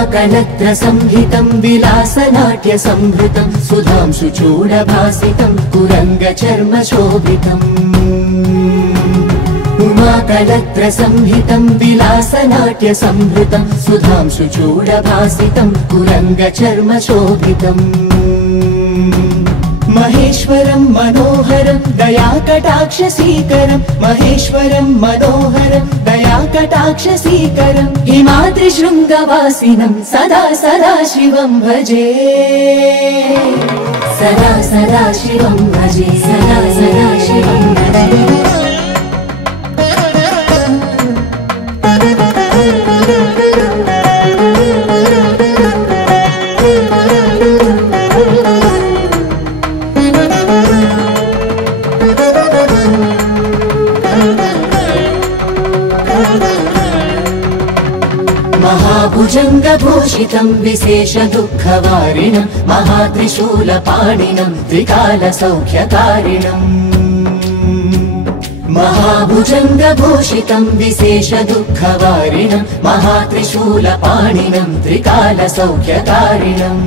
उमाकलत्र संहितं विलासनाट्य संभृतं सुधांशु चूडभासितं कुरंगचर्म शोभितम् उमाकलत्र संहितं विलासनाट्य संभृतं सुधांशु चूडभासितं कुरंगचर्म शोभितम् महेश्वरं मनोहरं दयाकटाक्षसीकरं महेश्वरं मनोहरं दयाकटाक्षसीकरं हिमाद्रिशृङ्गवासिनं सदा सदा शिवं भजे सदा सदा शिवं भजे सदा सदा शिवं भजे। महाभुजङ्गभूषितं विशेषदुःखवारिणं महात्रिशूलपाणिनं त्रिकालसौख्यकारिणम् महाभुजङ्गभूषितं विशेषदुःखवारिणं महात्रिशूलपाणिनं त्रिकालसौख्यकारिणम्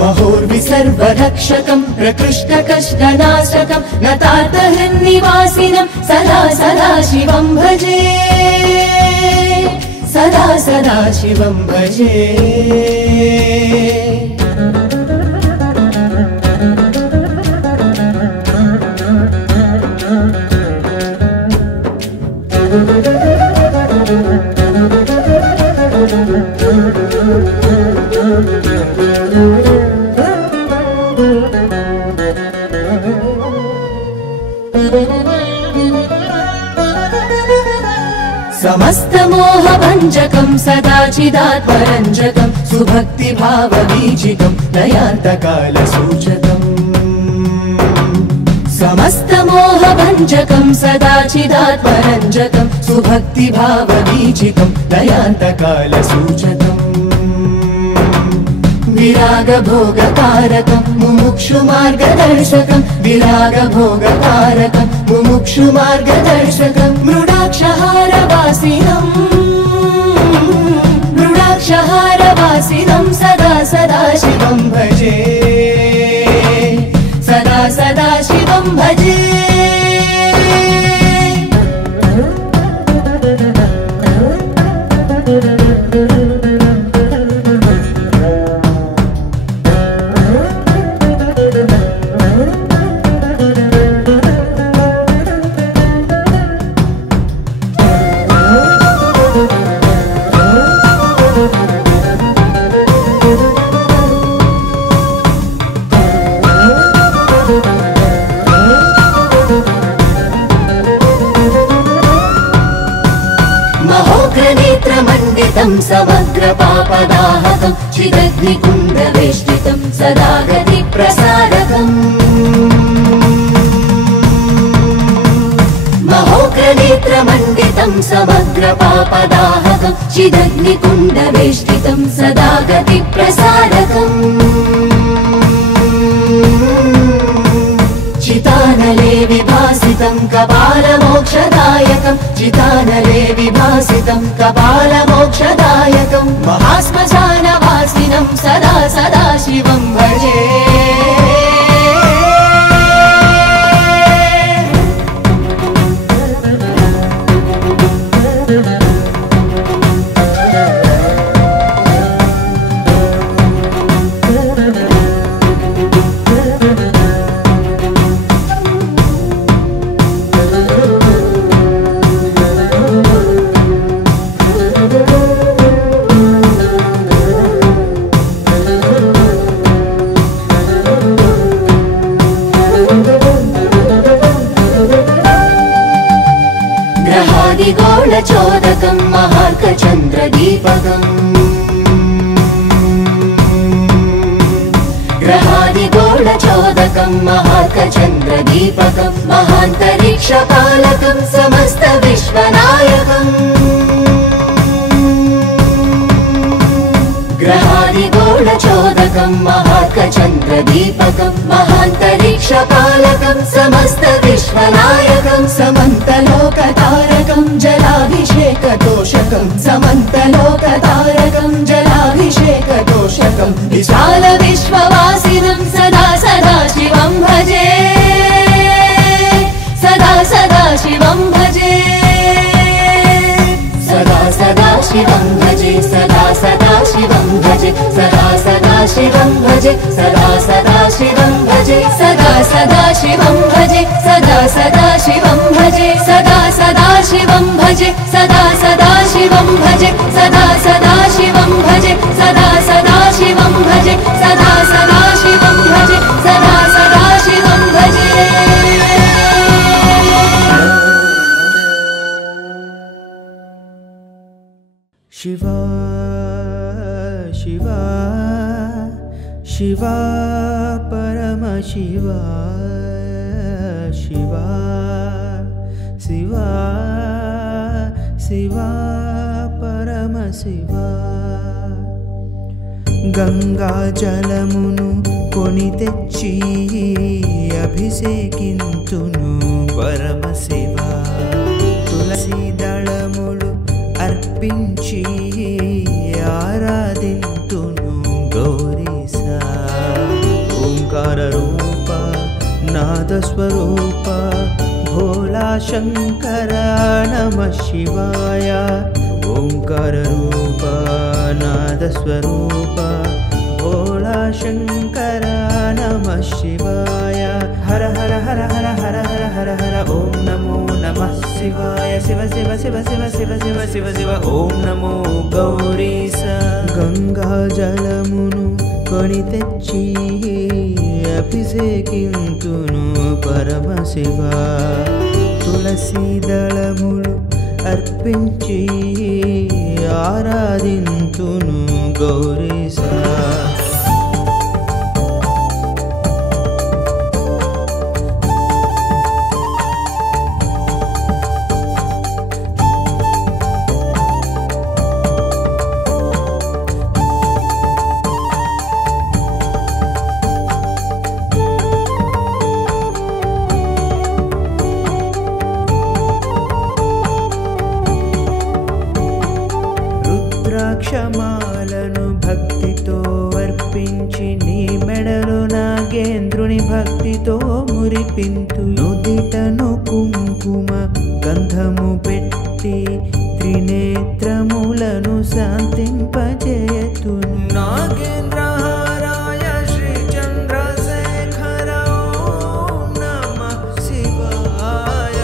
महोर्विसर्वरक्षकं प्रकृष्टकष्टनाशकं नतार्तहृन्निवासिनं सदा सदा शिवं भजे सदा सदा शिवं भजे। समस्तमोहभञ्जकं सदाचिदात्मरञ्जकं सुभक्तिभावबीजिकं दयान्तकालसूचकम् समस्तमोहभञ्जकं सदाचिदात्मरञ्जकं सुभक्तिभावबीजिकं दयान्तकालसूचकम् विरागभोगकारकं मुमुक्षुमार्गदर्शकं विरागभोगकारकं मुमुक्षुमार्गदर्शकं मृडाक्षहारवासिनं मृडाक्षहारवासिनं सदा सदा शिवं भजे सदा सदा शिवं भजे। महोग्रनेत्रमण्डितं समग्रपापदाहकं चिदग्निकुण्डवेष्टितं सदा गतिप्रसारकम् महोग्रनेत्रमण्डितं समग्रपापदाहकं चिदग्निकुण्डवेष्टितं सदा गतिप्रसारकम् चितानले विभासितं कपालमोक्षदायकं चितानले विभासितं कपालमोक्षदायकं महाश्मशानवासिनं सदा सदा शिवं भजे ग्रहादिगोलचोदकं महार्कचन्द्रदीपकम् ग्रहादिगोलचोदकं महार्कचन्द्रदीपकं महान्तरिक्षपालकं समस्तविश्वनायकम् ग्रहादिगोलचोदकं महार्कचन्द्रदीपकं महान्तरिक्षपालकं समस्तविश्वनायकं समन्तलोकतारकं जलाभिषेकदोष पोषकं समन्तलोकतारकं जलाभिषेकतोषकं विशाल विश्ववासिनं सदा सदा शिवं भजे सदा सदा शिवं भजे सदा सदा शिवं भजे सदा सदा शिवं भजे सदा सदा शिवं भजे सदा सदा शिवं भजे सदा सदा शिवं भजे सदा सदा शिवं भजे सदा सदा शिवं भजे सदा सदा शिवं भजे सदा सदा शिवं भजे सदा सदा शिवं भजे सदा सदा शिवं भजे सदा सदा शिवं भजे शिवा शिवा शिवा परम शिवा शिवा शिवा शिवा परम शिवा गंगा जलमुनु కొని తెచ్చి అభిషేకింతును పరమ శివ తులసి దళములు अर्पिंची आराधिंतुनु गौरीसा ओंकार रूप नाद स्वरूप भोला शंकर नमः शिवाय ओंकार रूप नाद स्वरूप भोला शंकर नमः शिवाय हर हर हर हर हर हर हर हर ओम नमो नमः शिवाय शिव शिव शिव शिव शिव शिव शिव शिव ओम नमो गौरीश गंगा जलमुनु కొని తెచ్చి అభిషేకింతును పరమ శివ తులసి దళములు అర్పించి ఆరాధింతును గౌరీశ క్షమాలను భక్తితో అర్పించి నీ మెడలో నాగేంద్రుని భక్తితో మురిపింతు నుదిటను కుంకుమ గంధము పెట్టి త్రినేత్రములను శాంతింపజేతును నాగేంద్రహారాయ శ్రీ చంద్రశేఖర ఓం నమః శివాయ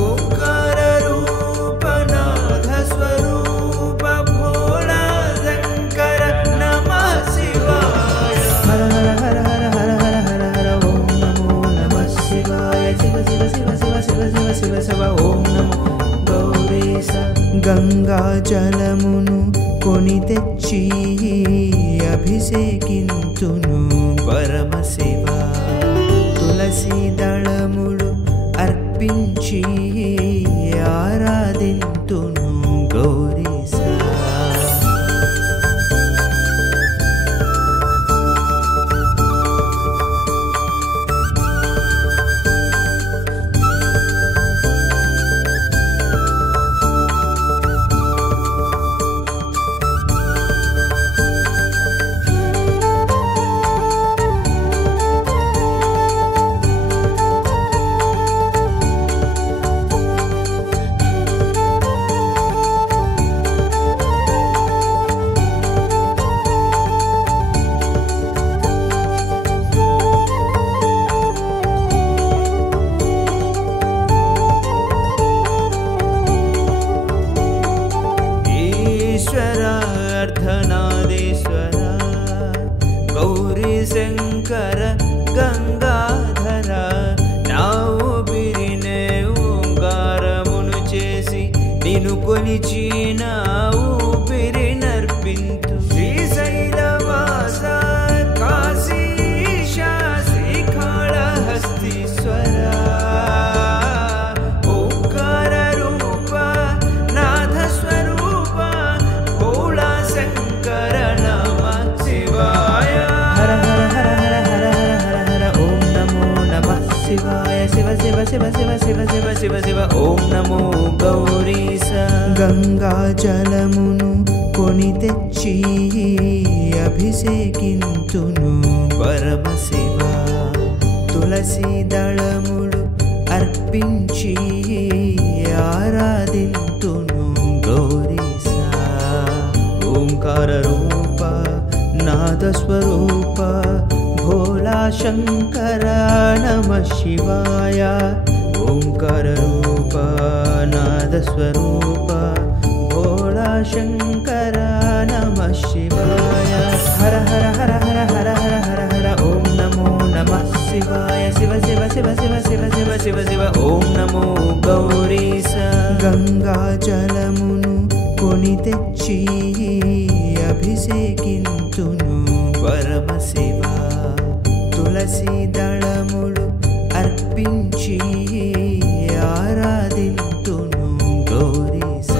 ఓంకార రూప నాథ స్వరూప భోళా శంకర నమః శివాయ హర హర హర హర హర హర హర ఓం నమో నమః శివాయ శివ శివ శివ శివ శివ శివ శివ శివ ఓం నమో గౌరీశ గంగా జలమును కొని తెచ్చి అభిషేకింతును పరమ శివ తులసి దళములు అర్పించి ఆరాధింతును గౌరీశ अर्धनादेश्वर गौरी शंकर गंगाधर ना ఊపిరినే ఓంకారమును చేసి నిన్ను కొలిచిన ఊపిరినర్పింతు శ్రీశైలవాస కాశీశ శ్రీకాళహస్తీశ్వర ఓంకార రూప నాథ స్వరూప భోళా శంకర నమః శివాయ హర హర హర హర హర హర హర ఓం నమో నమః శివాయ శివ శివ शिव शिव शिव शिव शिव शिव ओम नमो गौरीश गंगा जलमुनु కొని తెచ్చి అభిషేకింతును పరమశివ తులసి దళములు అర్పించి ఆరాధింతును గౌరీశ ఓంకార రూప నాద స్వరూప భోలా శంకర నమః శివాయ ఓంకార రూప నాద స్వరూప భోలా శంకర నమః శివాయ హర హర హర హర హర హర హర హర ఓం నమో నమః శివాయ శివ శివ శివ శివ శివ శివ శివ శివ ఓం నమో గౌరీశ గంగా జలమును కొని తెచ్చి అభిషేకింతును పరమశివ తులసి దళములు అర్పించి ఆరాధింతును గౌరీశ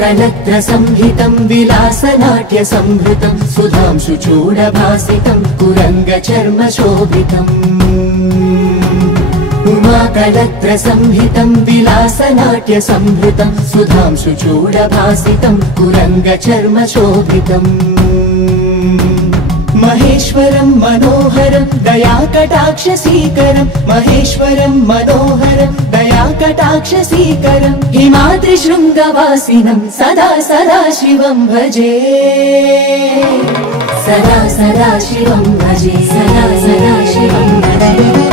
कलत्र संहितं विलासनाट्य संहृतं सुधांशु चूडभासितं कुरंग चर्म शोभितम् उमाकलत्र संहितं विलासनाट्य संहृतं सुधांशु चूडभासितं कुरंग चर्म शोभितम् महेश्वरं मनोहरं दयाकटाक्षसीकरं महेश्वरं मनोहरं दयाकटाक्षसीकरं हिमाद्रिशृङ्गवासिनं सदा सदा शिवं भजे सदा सदा शिवं भजे सदा सदा शिवं भजे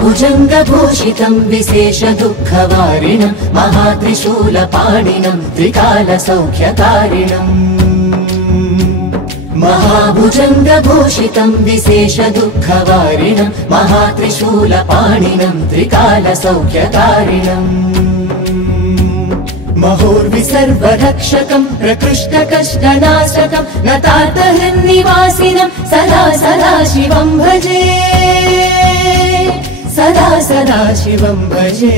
महाभुजङ्गभूषितं विशेषदुःखवारिणं महात्रिशूलपाणिनं त्रिकालसौख्यकारिणम् महाभुजङ्गभूषितं विशेषदुःखवारिणं महात्रिशूलपाणिनं त्रिकालसौख्यकारिणम् महोर्विसर्वरक्षकं प्रकृष्टकष्टनाशकं नतार्तहृन्निवासिनं सदा सदा शिवं भजे सदा सदा शिवं भजे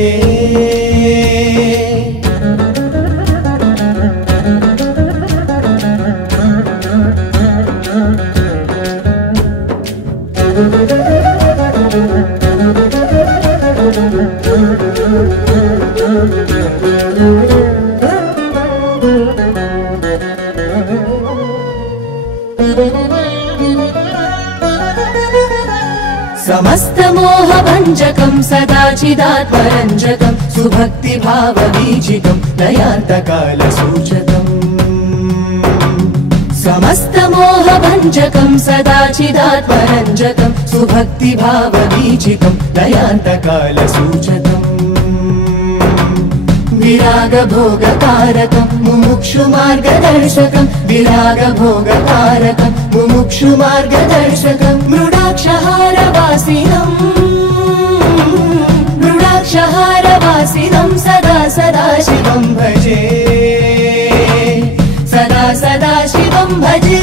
समस्तमोहभञ्जकं सदाचिदात्मरञ्जकं सुभक्तिभावबीजितं दयान्तकालसूचकम् समस्तमोहभञ्जकं सदाचिदात्मरञ्जकं सुभक्तिभावबीजितं दयान्तकालसूचकम् विरागभोगकारकं मुमुक्षुमार्गदर्शकं विरागभोगकारकं मुमुक्षुमार्गदर्शकं मृडाक्षहारवासिनं मृडाक्षहारवासिनं सदा सदा शिवं भजे सदा सदा शिवं भजे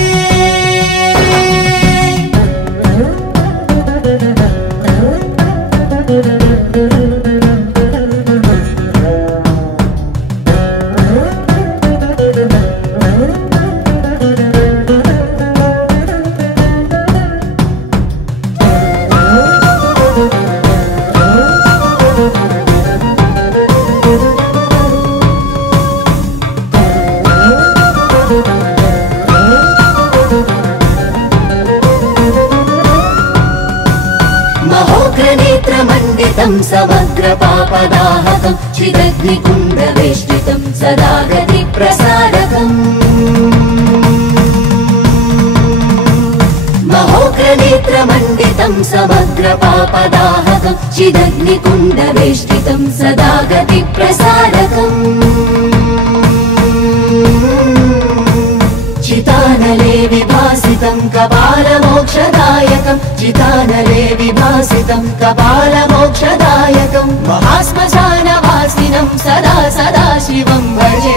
नेत्रमण्डितं समग्रपापदाहकं चिदग्निकुण्डवेष्टितं सदा गतिप्रसारकम् महोग्रनेत्रमण्डितं समस्तगुणसम्पूर्णं समग्रपापदाहकं चिदग्निकुण्डवेष्टितं सदा गतिप्रसारकम् चितानले विभासितं कपालमोक्षदायकं चितानले विभासितं कपालमोक्षदायकं महाश्मशानवासिनं सदा सदा शिवं भजे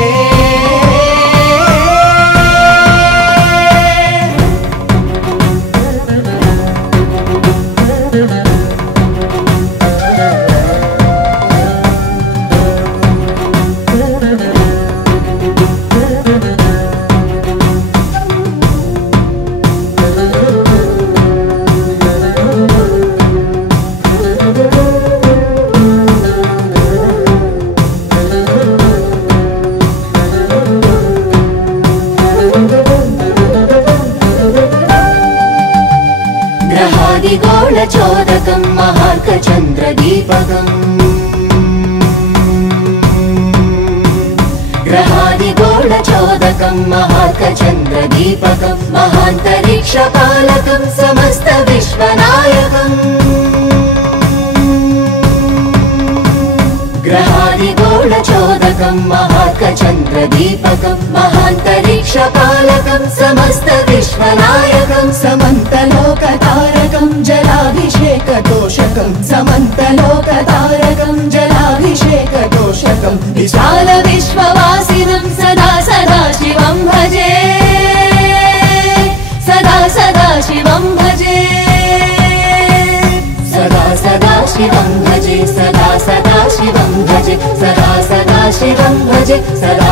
ग्रहादिगोलचोदकं महार्कचन्द्रदीपकम् ग्रहादिगोलचोदकं महार्कचन्द्रदीपकं महान्तरिक्षपालकं समस्तविश्वनायकम् ग्रहादिगोलचोदकं महार्कचन्द्रदीपकं महान्तरिक्षपालकं समस्तविश्वनायकं समन्तलोकतारकं जलाभिषेकतोषकं समन्तलोकतारकं जलाभिषेकतोषकं विशालविश्ववासिनं सदा सदा शिवं भजे सदा सदा शिवं भजे सदा सदा शिवं भजे सदा सदा शिवं भजे सदा सदा शिवं भजे सदा